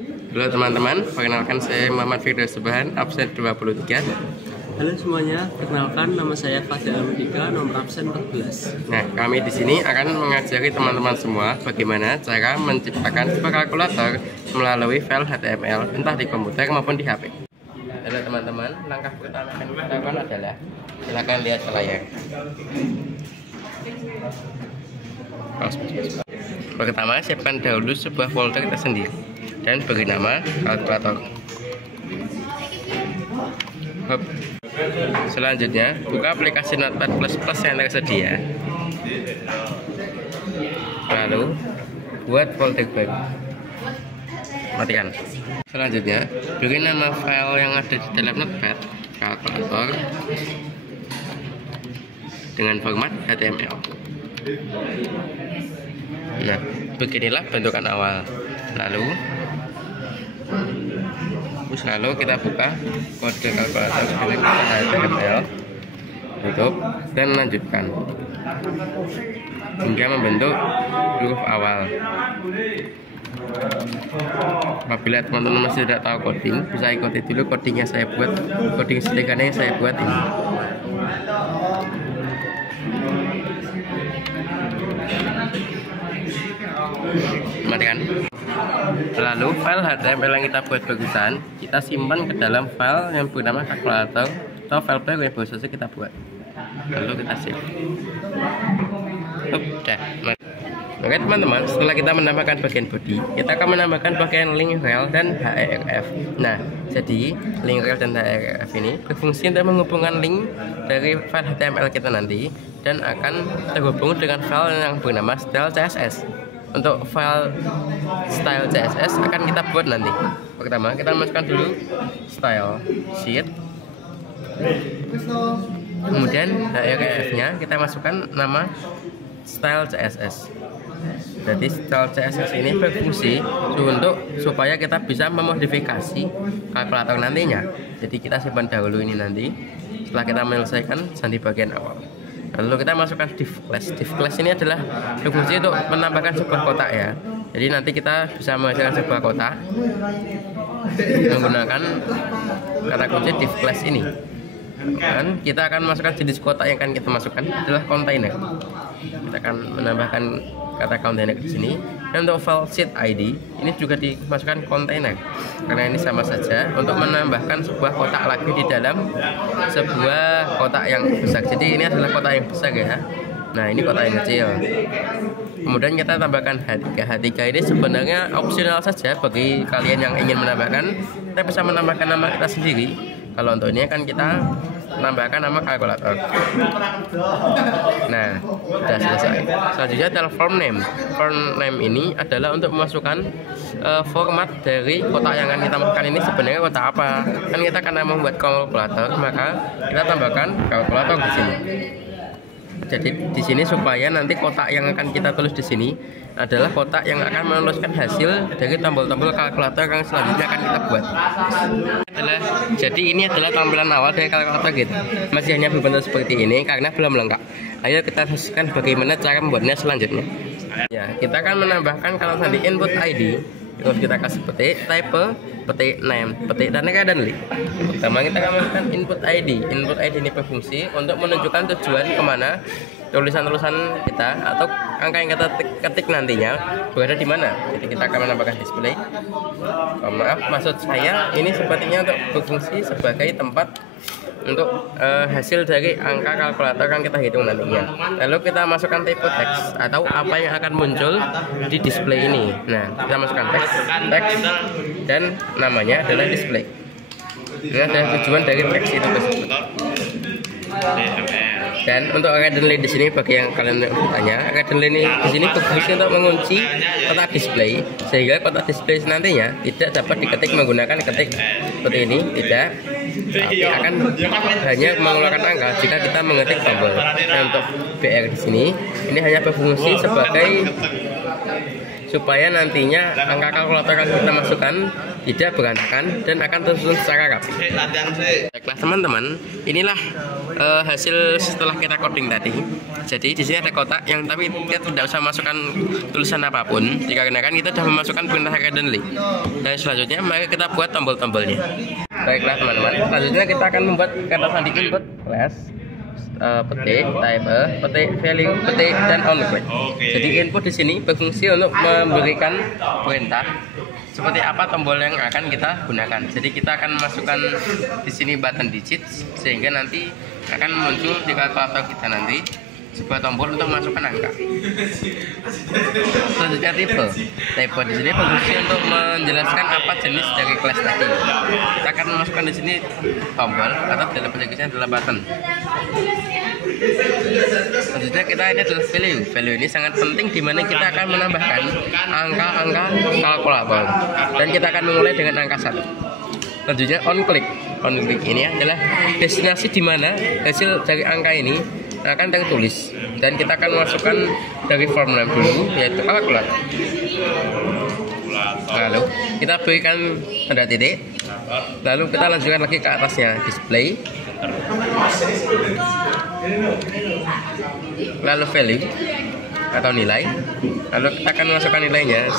Halo teman-teman, perkenalkan saya Muhammad Firdaus Subhan, absen 23. Halo semuanya, perkenalkan nama saya Fadil Aludika, nomor absen 14. Nah, kami di sini akan mengajari teman-teman semua bagaimana cara menciptakan sebuah kalkulator melalui file HTML, entah di komputer maupun di HP. Halo teman-teman, langkah pertama yang kita lakukan adalah silakan lihat ke layar. Pertama, siapkan dahulu sebuah folder tersendiri dan beri nama kalkulator. Selanjutnya, buka aplikasi Notepad++ yang tersedia. Lalu, buat folder baru. Matikan. Selanjutnya, beri nama file yang ada di dalam Notepad, kalkulator, dengan format HTML. Nah, beginilah bentukan awal. Lalu kita buka kode kalkulator dengan HTML, tutup dan lanjutkan hingga membentuk huruf awal. Apabila teman-teman masih tidak tahu coding, bisa ikuti dulu codingnya saya buat, coding sederhana yang saya buat ini. Matikan. Lalu file HTML yang kita buat barusan kita simpan ke dalam file yang bernama kalkulator atau file baru yang baru saja kita buat. Lalu kita save. Udah. Oke teman-teman, setelah kita menambahkan bagian body, kita akan menambahkan bagian link rel dan href. Nah, jadi link rel dan href ini berfungsi untuk menghubungkan link dari file HTML kita nanti dan akan terhubung dengan file yang bernama style CSS. Untuk file style CSS akan kita buat nanti. Pertama, kita masukkan dulu style sheet. Kemudian href-nya kita masukkan nama style CSS. Jadi style CSS ini berfungsi supaya kita bisa memodifikasi kalkulator nantinya. Jadi kita simpan dahulu ini nanti. Setelah kita menyelesaikan di bagian awal, lalu kita masukkan div class. Div class ini adalah berfungsi untuk menambahkan sebuah kotak ya. Jadi nanti kita bisa menghasilkan sebuah kotak menggunakan kata kunci div class ini. Dan kita akan masukkan jenis kotak yang akan kita masukkan adalah kontainer. Kita akan menambahkan kata kontainer di sini. Dan untuk file sheet ID ini juga dimasukkan kontainer karena ini sama saja untuk menambahkan sebuah kotak lagi di dalam sebuah kotak yang besar. Jadi ini adalah kotak yang besar ya. Nah, ini kotak yang kecil. Kemudian kita tambahkan H3. H3 ini sebenarnya opsional saja bagi kalian yang ingin menambahkan. Kita bisa menambahkan nama kita sendiri. Kalau untuk ini akan kita tambahkan nama kalkulator. Nah, sudah selesai. Selanjutnya adalah form name. Form name ini adalah untuk memasukkan format dari kotak yang akan kita masukkan ini sebenarnya kotak apa. Kan kita karena membuat kalkulator, maka kita tambahkan kalkulator di sini. Jadi di sini supaya nanti kotak yang akan kita tulis di sini adalah kotak yang akan menuliskan hasil dari tombol-tombol kalkulator yang selanjutnya akan kita buat. Jadi ini adalah tampilan awal dari kalkulator gitu. Masih hanya berbentuk seperti ini karena belum lengkap. Ayo kita saksikan bagaimana cara membuatnya selanjutnya. Ya, kita akan menambahkan kalau nanti input ID, terus kita kasih petik type, petik name, petik tanda dan link. Pertama kita akan masukkan input ID. Input ID ini berfungsi untuk menunjukkan tujuan kemana tulisan-tulisan kita atau angka yang kita ketik nantinya berada di mana. Jadi kita akan menambahkan display. Oh, maaf, maksud saya ini sepertinya untuk berfungsi sebagai tempat untuk hasil dari angka kalkulator yang kita hitung nantinya. Lalu kita masukkan type teks atau apa yang akan muncul di display ini. Nah, kita masukkan teks dan namanya adalah display. Ini adalah tujuan dari teks itu tersebut. Dan untuk readline di sini bagi yang kalian bertanya, readline di sini berfungsi untuk mengunci kotak display sehingga kotak display nantinya tidak dapat diketik menggunakan ketik seperti ini, tidak. Tapi akan hanya mengeluarkan angka jika kita mengetik tombol. Nah, untuk BR di sini ini hanya berfungsi sebagai supaya nantinya angka kalkulator yang kita masukkan tidak berantakan dan akan tersusun secara rapi. Baiklah teman-teman, inilah hasil setelah kita coding tadi. Jadi di sini ada kotak yang tapi kita tidak usah masukkan tulisan apapun, dikarenakan kita sudah memasukkan perintah readily. Dan selanjutnya mari kita buat tombol-tombolnya. Baiklah teman-teman, selanjutnya kita akan membuat kata sandi input class petik, type, petik, value, petik, dan onClick. Jadi input di sini berfungsi untuk memberikan perintah seperti apa tombol yang akan kita gunakan. Jadi kita akan masukkan di sini button digit sehingga nanti akan muncul di kalkulator kita nanti sebuah tombol untuk memasukkan angka. Selanjutnya tipe di sini berfungsi untuk menjelaskan apa jenis dari kelas tadi. Kita akan memasukkan di sini tombol atau dalam bahasa Inggrisnya adalah button. Selanjutnya kita ini adalah value. Value ini sangat penting di mana kita akan menambahkan angka-angka kalkulator dan kita akan memulai dengan angka 1. Selanjutnya onClick ini adalah destinasi di mana hasil dari angka ini akan tertulis dan kita akan masukkan dari formula dulu yaitu kalkulator. Lalu kita berikan tanda titik, lalu kita lanjutkan lagi ke atasnya display, lalu value atau nilai, lalu kita akan masukkan nilainya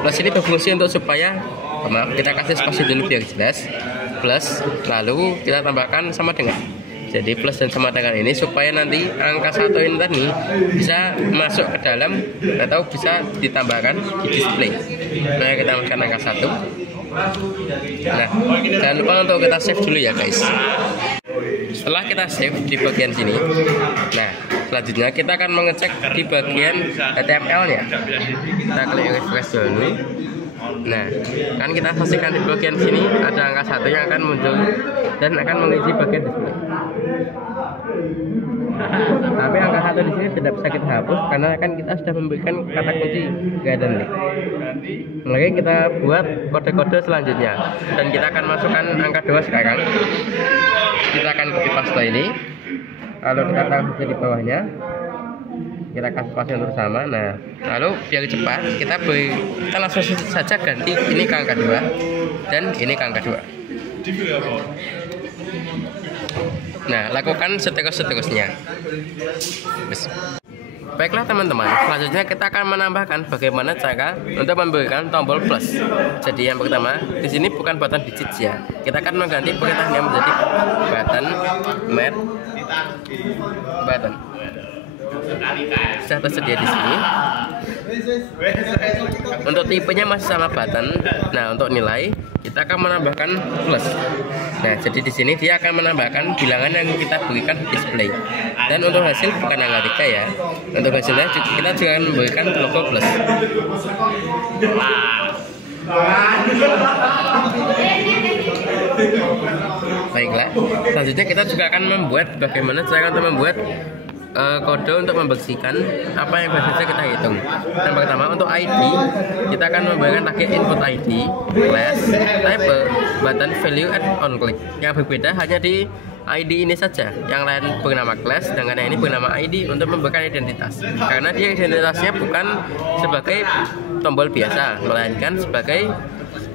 plus ini berfungsi untuk supaya kita kasih spasi dulu biar jelas, plus lalu kita tambahkan sama dengan. Jadi plus dan sama dengan ini supaya nanti angka 1 ini tadi bisa masuk ke dalam atau bisa ditambahkan di display. Nah kita masukkan angka 1. Nah jangan lupa untuk kita save dulu ya guys. Setelah kita save di bagian sini, nah selanjutnya kita akan mengecek di bagian HTML-nya. Kita klik refresh dulu. Nah, kan kita saksikan di bagian sini ada angka 1 yang akan muncul dan akan mengisi bagian display. Tapi angka 1 di sini tidak bisa kita hapus karena kan kita sudah memberikan kata kunci readily. Lagi kita buat kode-kode selanjutnya dan kita akan masukkan angka 2 sekarang. Kita akan copy paste ini, lalu kita taruh di bawahnya. Kita kasih spasi untuk sama. Nah, lalu biar cepat kita langsung saja ganti ini ke angka 2 dan ini ke angka 2. Nah, lakukan seterusnya. Baiklah teman-teman, selanjutnya kita akan menambahkan bagaimana cara untuk memberikan tombol plus. Jadi yang pertama, di sini bukan button digit ya. Kita akan mengganti perintahnya menjadi button mat button. Sudah tersedia di sini. Untuk tipenya masih sama button. Nah, untuk nilai kita akan menambahkan plus. Nah, jadi di sini dia akan menambahkan bilangan yang kita berikan di display. Dan untuk hasil bukan angka 3 ya. Untuk hasilnya kita juga akan memberikan logo plus. Baiklah, selanjutnya kita juga akan membuat bagaimana cara untuk membuat kode untuk membersihkan apa yang biasa kita hitung. Yang pertama untuk ID, kita akan memberikan lagi input ID, class, type, button, value, and onClick. Yang berbeda hanya di ID ini saja. Yang lain bernama class, sedangkan yang ini bernama ID untuk memberikan identitas. Karena dia identitasnya bukan sebagai tombol biasa, melainkan sebagai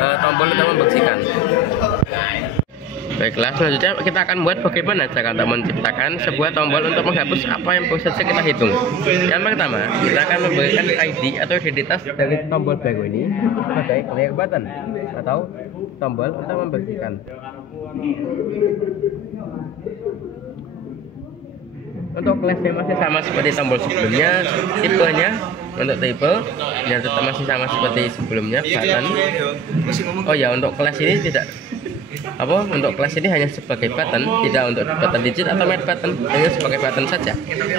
tombol untuk membersihkan. Baiklah, selanjutnya kita akan buat bagaimana cara untuk menciptakan sebuah tombol untuk menghapus apa yang baru saja kita hitung. Yang pertama, kita akan memberikan ID atau identitas dari tombol baru ini sebagai clear button atau tombol untuk membersihkan. Untuk kelasnya masih sama seperti tombol sebelumnya, tipenya untuk tipe yang tetap masih sama seperti sebelumnya, button. Oh ya, untuk kelas ini tidak untuk kelas ini hanya sebagai button, tidak untuk button digit atau mat button, hanya sebagai button saja.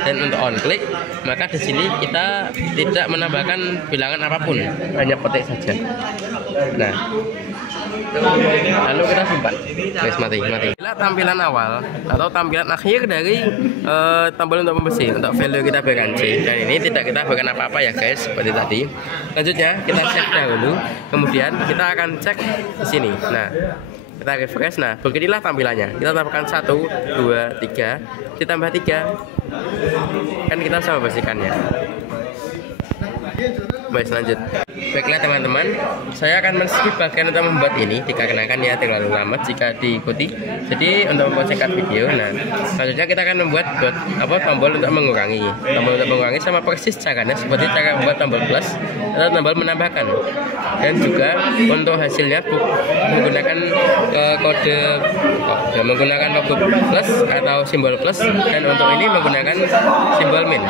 Dan untuk onClick, maka di sini kita tidak menambahkan bilangan apapun, hanya petik saja. Nah, lalu kita simpan. Guys, mati. Inilah tampilan awal atau tampilan akhir dari tombol untuk membersih. Untuk value kita berikan C, dan ini tidak kita berikan apa-apa ya guys, seperti tadi. Selanjutnya kita cek dahulu, kemudian kita akan cek di sini. Nah, kita refresh. Nah, beginilah tampilannya. Kita tambahkan 1, 2, 3, ditambah 3, kan kita bisa membersihkannya. Baik, lanjut. Baiklah teman-teman, saya akan men-skip bagian untuk membuat ini dikarenakan ya terlalu lama jika diikuti. Jadi untuk mempersingkat video, nah selanjutnya kita akan membuat tombol untuk mengurangi. Tombol untuk mengurangi sama persis caranya seperti cara membuat tombol plus atau tombol menambahkan. Dan juga untuk hasilnya menggunakan menggunakan logo plus atau simbol plus, dan untuk ini menggunakan simbol min.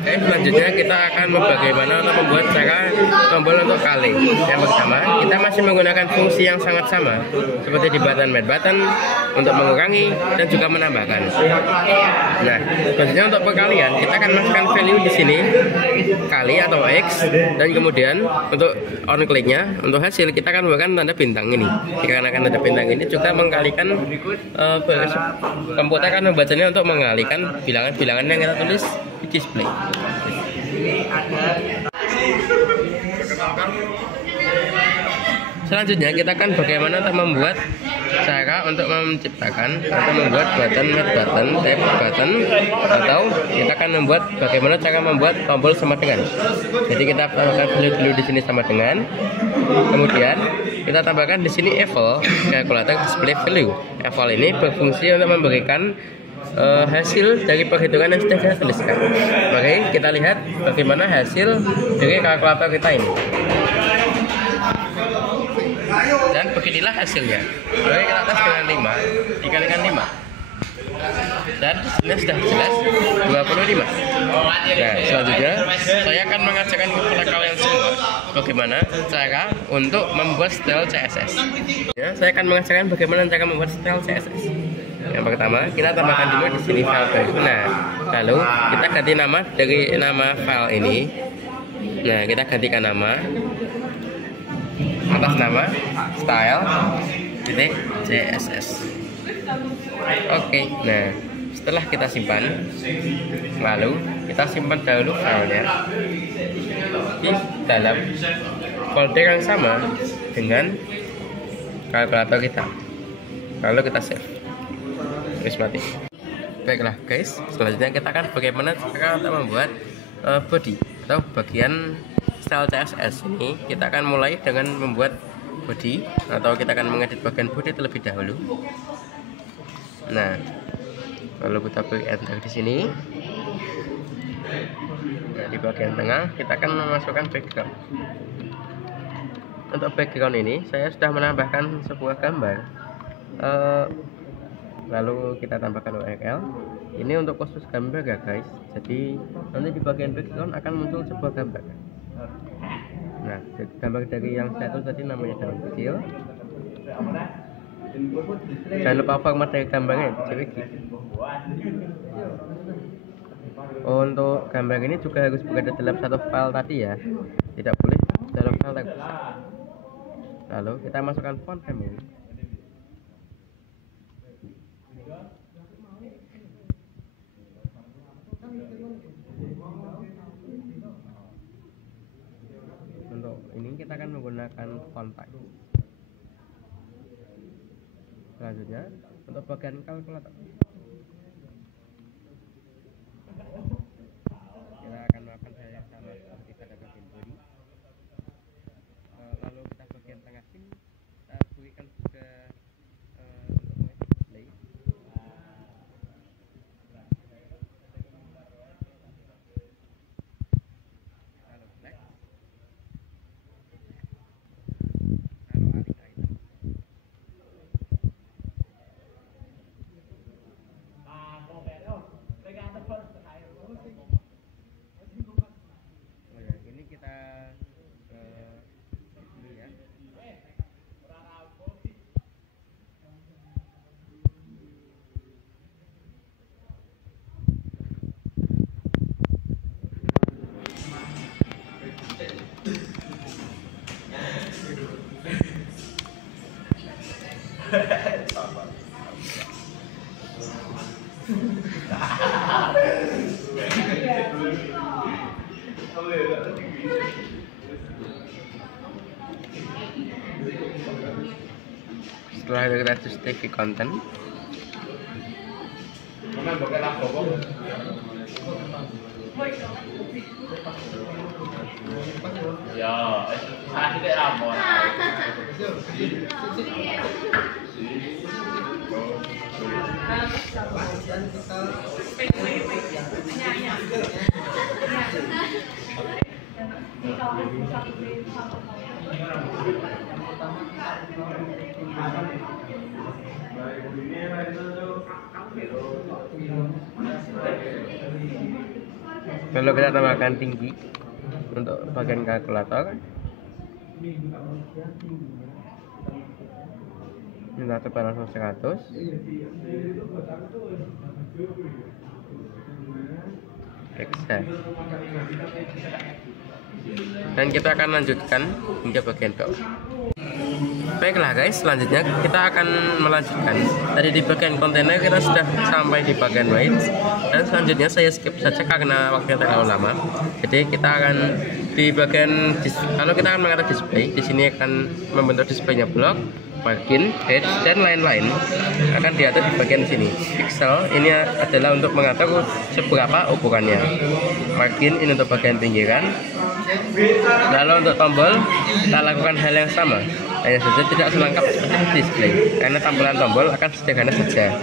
Oke, selanjutnya kita akan bagaimana untuk membuat cara tombol untuk kali. Yang pertama, kita masih menggunakan fungsi yang sangat sama seperti di button main button untuk mengurangi dan juga menambahkan. Nah, selanjutnya untuk perkalian kita akan masukkan value di sini kali atau x, dan kemudian untuk on clicknya untuk hasil kita akan menggunakan tanda bintang ini. Dikarenakan tanda bintang ini juga mengkalikan komputer akan membacanya untuk mengalihkan bilangan-bilangan yang kita tulis di display. Selanjutnya kita akan bagaimana untuk membuat cara untuk menciptakan atau membuat button tab button, atau kita akan membuat bagaimana cara membuat tombol sama dengan. Jadi kita tambahkan value dulu di sini sama dengan, kemudian kita tambahkan di sini eval kalkulator display value. Eval ini berfungsi untuk memberikan hasil dari perhitungan yang sudah kita tuliskan. Oke, kita lihat bagaimana hasil dari kalkulator kita ini. Dan beginilah hasilnya. Oke, kita tes dengan 5 dikalikan 5. Dan disini sudah jelas 25. Nah, selanjutnya saya akan mengajarkan kepada kalian semua bagaimana cara untuk membuat style CSS. Ya, saya akan mengajarkan bagaimana cara membuat style CSS. Yang pertama, kita tambahkan dulu di sini file baru. Nah, lalu kita ganti nama dari nama file ini. Nah, kita gantikan nama atas nama style.css. Oke, nah setelah kita simpan, lalu kita simpan dahulu filenya di dalam folder yang sama dengan kalkulator kita. Lalu kita save. Terus mati. Baiklah guys, selanjutnya kita akan bagaimana cara untuk membuat body atau bagian style CSS ini. Kita akan mulai dengan membuat body, atau kita akan mengedit bagian body terlebih dahulu. Nah, lalu kita beri enter di sini. Nah, di bagian tengah kita akan memasukkan background. Untuk background ini saya sudah menambahkan sebuah gambar. Lalu kita tambahkan URL. Ini untuk khusus gambar ya guys. Jadi nanti di bagian background akan muncul sebuah gambar. Nah, gambar dari yang saya tulis tadi namanya daun kecil. Jangan lupa format dari gambarnya JPG. Untuk gambar ini juga harus berada dalam satu file tadi ya, tidak boleh dalam file terpisah. Lalu kita masukkan font family. Untuk ini kita akan menggunakan font type. Selanjutnya untuk bagian kalkulator kita akan melakukan hal yang sama seperti pada bagian body. Lalu kita bagian tengah sini kita berikan juga untuk display. Lalu black. Ini kita ini ya. Setelah kita choose TV content, Kalau kita tambahkan tinggi untuk bagian kalkulator, kita coba langsung 100. Excel. Dan kita akan lanjutkan hingga bagian bawah. Baiklah guys, selanjutnya kita akan melanjutkan. Tadi di bagian kontainer kita sudah sampai di bagian weight, dan selanjutnya saya skip saja karena waktunya terlalu lama. Jadi kita akan di bagian kalau kita akan mengatur display, di sini akan membentuk displaynya blok, margin, head, dan lain-lain akan diatur di bagian sini. Pixel ini adalah untuk mengatur seberapa ukurannya. Margin ini untuk bagian pinggiran. Lalu untuk tombol kita lakukan hal yang sama, hanya saja tidak selengkap seperti display karena tampilan tombol akan sederhana saja.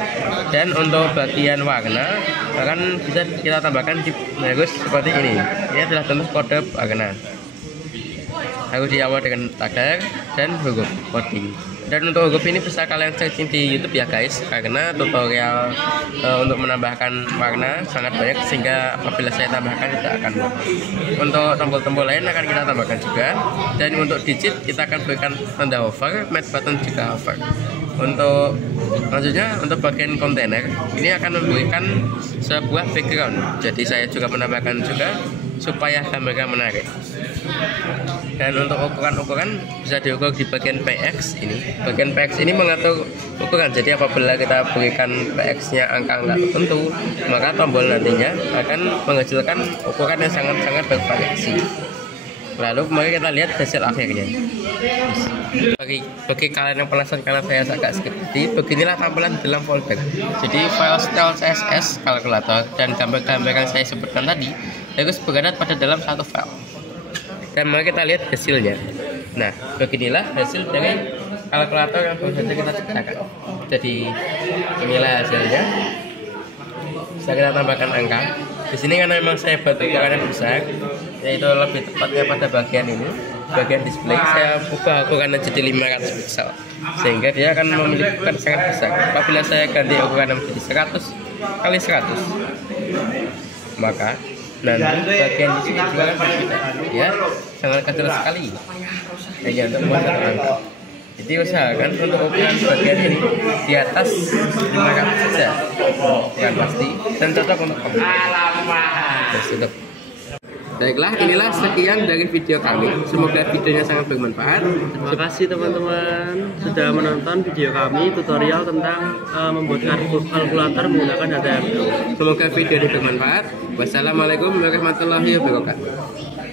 Dan untuk bagian warna akan bisa kita tambahkan di harus seperti ini. Ini adalah bentuk kode warna. Harus diawali dengan tagar dan huruf coding. Dan untuk huruf ini bisa kalian searching di YouTube ya guys, karena tutorial untuk menambahkan warna sangat banyak sehingga apabila saya tambahkan tidak akan mudah. Untuk tombol-tombol lain akan kita tambahkan juga. Dan untuk digit kita akan berikan tanda hover, map button juga hover. Untuk selanjutnya untuk bagian kontainer ini akan memberikan sebuah background. Jadi saya juga menambahkan juga supaya gambarnya menarik. Dan untuk ukuran-ukuran bisa diukur di bagian PX ini. Bagian PX ini mengatur ukuran. Jadi apabila kita berikan PX-nya angka-angka tertentu, maka tombol nantinya akan menghasilkan ukuran yang sangat-sangat bervariasi. Lalu mari kita lihat hasil akhirnya. Bagi kalian yang penasaran karena saya agak skip tadi, beginilah tampilan dalam folder. Jadi file style CSS, kalkulator, dan gambar-gambar yang saya sebutkan tadi harus berada pada dalam satu file. Dan mari kita lihat hasilnya. Nah, beginilah hasil dari kalkulator yang baru saja kita ciptakan. Jadi inilah hasilnya. Bisa kita tambahkan angka. Di sini karena memang saya buat ukurannya besar, yaitu lebih tepatnya pada bagian ini, bagian display saya ubah ukurannya jadi 500 pixel, sehingga dia akan memiliki ukuran sangat besar. Apabila saya ganti ukurannya menjadi 100 kali 100, maka nanti bagian di sini juga akan berbeda. Ya, sangat kecil sekali. Hanya untuk membuat satu angka. Jadi usahakan untuk ukuran bagian ini di atas 500 saja, yang pasti dan cocok untuk komputer. Baiklah, inilah sekian dari video kami. Semoga videonya sangat bermanfaat. Terima kasih teman-teman sudah menonton video kami tutorial tentang membuat kalkulator menggunakan HTML. Semoga video ini bermanfaat. Wassalamualaikum warahmatullahi wabarakatuh.